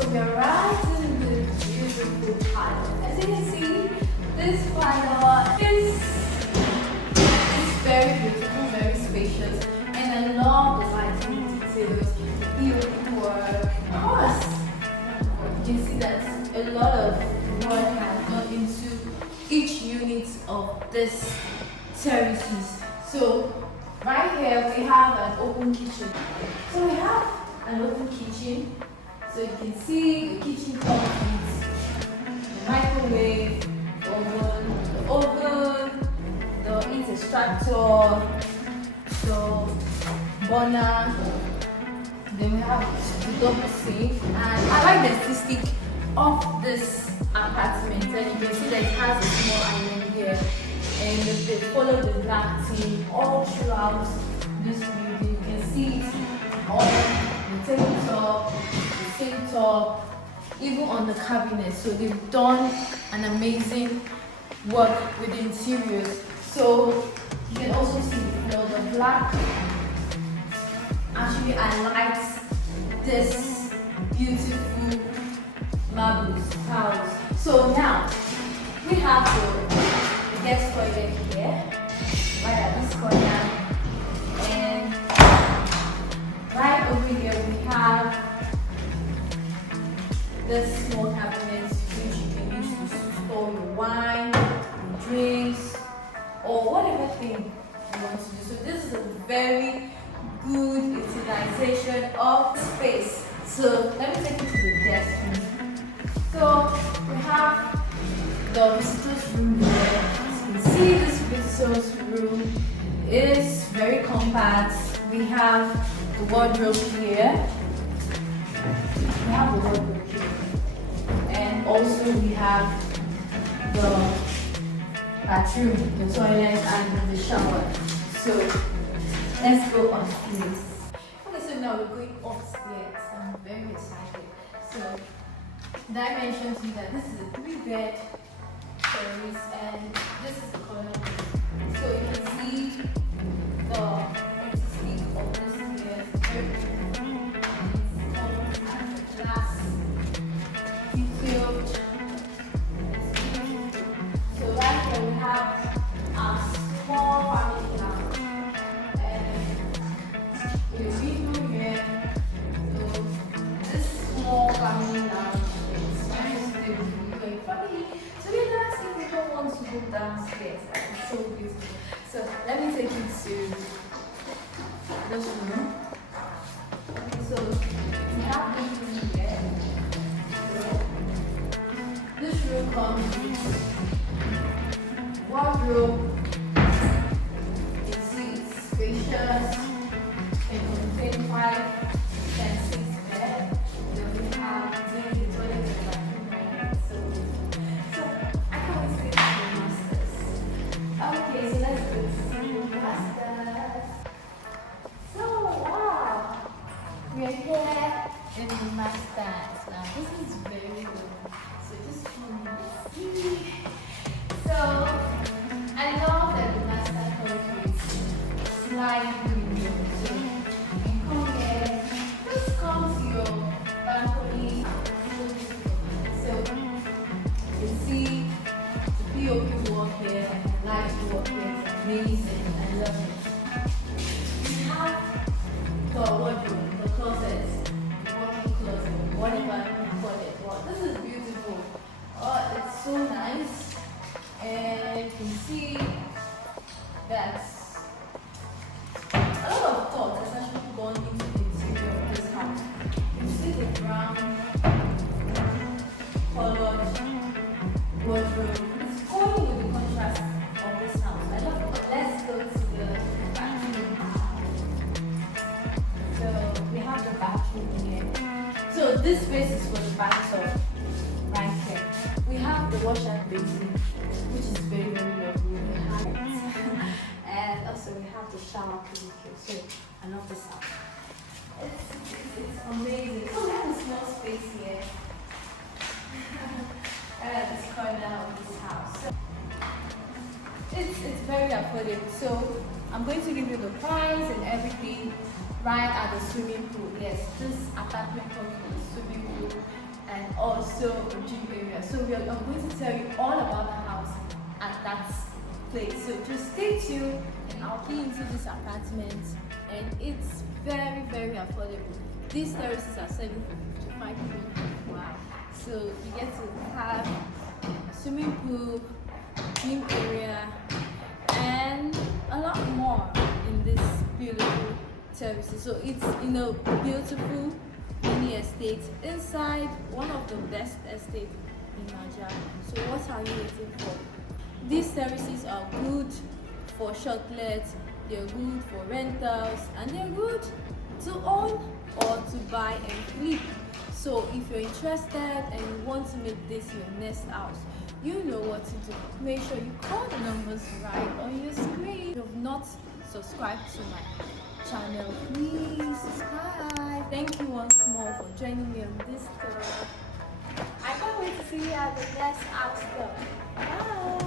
So we are right in the beautiful parlor. As you can see, this parlor is very beautiful, very spacious, and I love the lighting details, the work. Of course, you can see that a lot of work has gone into each unit of this terraces. So right here we have an open kitchen. So we have an open kitchen. So you can see the kitchen comes with the microwave, the oven, the heat extractor, the burner. Then we have the double sink, and I like the aesthetic of this apartment. And you can see that it has a small island here, and they follow the black theme all throughout this building. You can see it on the tabletop, the sink top, even on the cabinet. So they've done an amazing work with the interiors. So you can also see the floor, the black actually highlights this beautiful marble tiles. So now we have the guest toilet here, right at this corner, and right over here we have this small cabinet which you can use to store your wine, your drinks, or whatever thing you want to do. So this is a very good utilization of space. So let me take you to the guest room. So we have the visitors room here. As you can see, this visitors room is very compact. We have the wardrobe here. We have the wardrobe here. And also we have the bathroom, the toilet, and the shower. So let's go upstairs. Okay, so now we're going upstairs. I'm very excited. So did I mention to you that this is a 3-bed terrace, and this is the corner. So you can see the aesthetic of this here. It's almost as a glass detail. So right here we have a small family lounge, and the window here. So this small family lounge is very stable, very family. So we're not if we don't want to go downstairs. It's so beautiful. So let me take you to this room. So we have this room here. So this room comes with wardrobe. You can see it's spacious. It contains 5 and 6 beds. Then we have the toilet and bathroom. So I can't wait to get to the masters. Okay, so let's go to the masters. So wow, we are here in the masters. Now this is very good. So just want to see. So I love that the master comes with slide window. So you can come here, just come to your balcony. So you can see the POP work here and the light work here is amazing. I love it. We have the wardrobe, the closet, the walk-in closet, whatever you call it. Wow, this is beautiful. Oh, it's so nice. And you can see that a lot of thought has actually gone into the interior of this house. You can see the brown colored wardrobe. It's going with the contrast of this house. I love it. Let's go to the bathroom. So we have the bathroom here. So this space is for the bathtub right here. We have the wash and basin, which is very, very lovely. We have it. And also we have the shower here. So I love this house. It's amazing. So we have a small space here. At this corner of this house. So it's very affordable. So I'm going to give you the price and everything right at the swimming pool. Yes, this apartment comes with a swimming pool. and also a gym area. So I'm going to tell you all about the house at that place. So just stay tuned and I'll key into this apartment, and it's very, very affordable. These terraces are 755 million. Wow. So you get to have a swimming pool, gym area, and a lot more in this beautiful terraces. So it's in a beautiful mini estate inside one of the best estates in Ajah. So what are you waiting for? These terraces are good for shortlets, they're good for rentals, and they're good to own or to buy and flip. So if you're interested and you want to make this your next house, you know what to do. Make sure you call the numbers right on your screen. If you have not subscribed to my channel, please subscribe. Thank you once more for joining me on this tour. I can't wait to see you at the next house tour. Bye.